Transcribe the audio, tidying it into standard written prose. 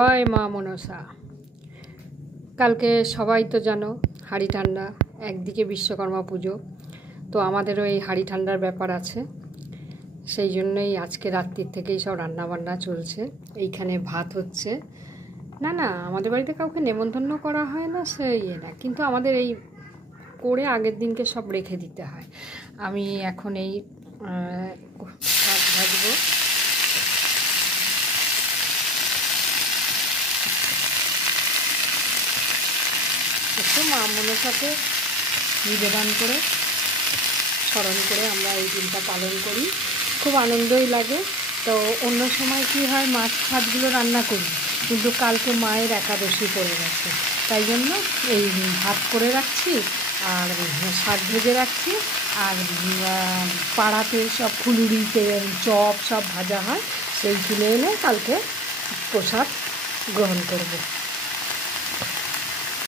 জয় মা মনসা। কালকে সবাই তো জানো হাঁড়ি ঠান্ডা, একদিকে বিশ্বকর্মা পুজো, তো আমাদেরও এই হাঁড়ি ঠান্ডার ব্যাপার আছে। সেই জন্যই আজকে রাত্রির থেকেই সব রান্নাবান্না চলছে। এইখানে ভাত হচ্ছে। না না, আমাদের বাড়িতে কাউকে নেমন্তন্ন করা হয় না, সে না, কিন্তু আমাদের এই করে আগের দিনকে সব রেখে দিতে হয়। আমি এখন এই ভাত ভাজবো। একটু মা মনসাকে নিবেদন করে স্মরণ করে আমরা এই দিনটা পালন করি, খুব আনন্দই লাগে। তো অন্য সময় কি হয়, মাছ ভাতগুলো রান্না করি, কিন্তু কালকে মায়ের একাদশী পড়ে গেছে, তাই জন্য এই ভাত করে রাখছি আর শাক ভেজে রাখছি। আর পাড়াতে সব ফুলুরিতে চপ সব ভাজা হয়, সেই তুলে এনে কালকে প্রসাদ গ্রহণ করব।